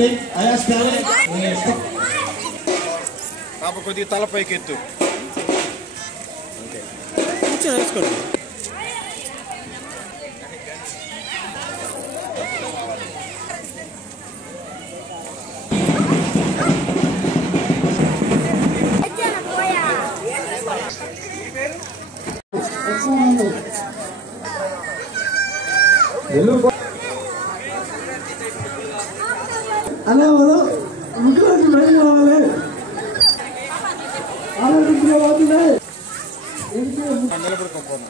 big. Ayo sekali. Apa kau di talapai gitu? Oke. Macam mana sekarang? Halo, halo. Mungkin lagi main awalnya. Halo, dia waktu naik. Ini dia. Ambil berkompon.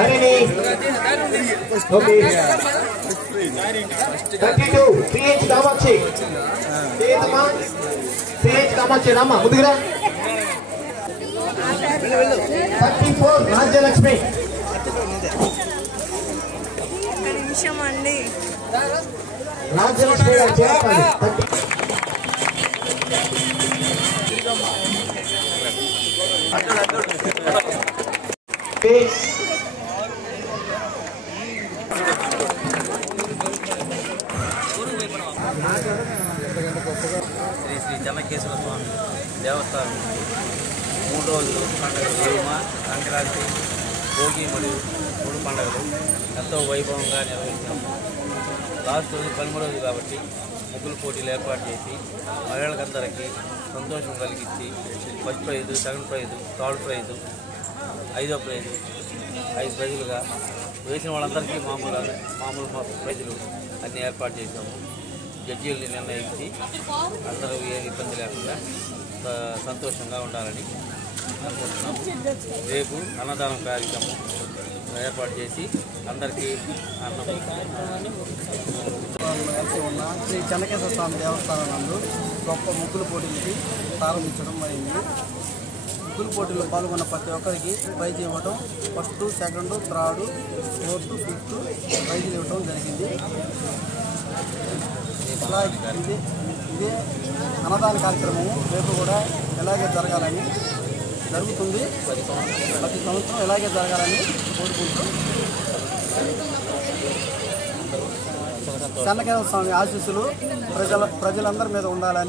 Hari ini. Oke. 32 PH Kamachi. teman PH Kamachi nama mudigra. 34 Rajyalakshmi. Rajyalakshmi PH Shri Shri Chennakeswara స్వామి దేవస్థానం 3 రోజులు పండుగలు cinema Sankranti Bhogi మరియు 3 పండుగలు ఎంతో వైభవంగా నిర్వహించాము. Last రోజు 13 రోజు కాబట్టి ముగ్గులు పోటీలు ఏర్పాటు చేసి మహిళలందరికీ సంతోషం కలిగించి first prize, second price, third price, 5వ ప్రైజు 5 ప్రైజులుగా వేసిన వాళ్ళందరికీ మామూలు ప్రైజులు అన్నీ ఏర్పాటు చేసాము. జడ్జీలు నిర్ణయించి అందరూ ఏ ఇబ్బంది లేకుండా సంతోషంగా ఉండాలని అనుకుంటున్నాము. రేపు అన్నదానం కార్యక్రమం ఏర్పాటు చేసి అందరికీ అన్నం ఉన్న శ్రీ చెన్నకేశ్వర స్వామి దేవస్థానం నందు గొప్ప ముగ్గుల పోటీలకి ప్రారంభించడం అయింది. ముగ్గుల పోటీల్లో పాల్గొన్న ప్రతి ఒక్కరికి ప్రైజ్ ఇవ్వడం, first, second, third, fourth, fifth ప్రైజులు ఇవ్వడం జరిగింది. ఇదే అన్నదాన కార్యక్రమము రేపు కూడా ఇలాగే జరుగుతుంది. ప్రతి సంవత్సరం ఇలాగే జరగాలని కోరుకుంటూ చెన్నకేశ్వర స్వామి ఆశీస్సులు ప్రజలందరి మీద ఉండాలని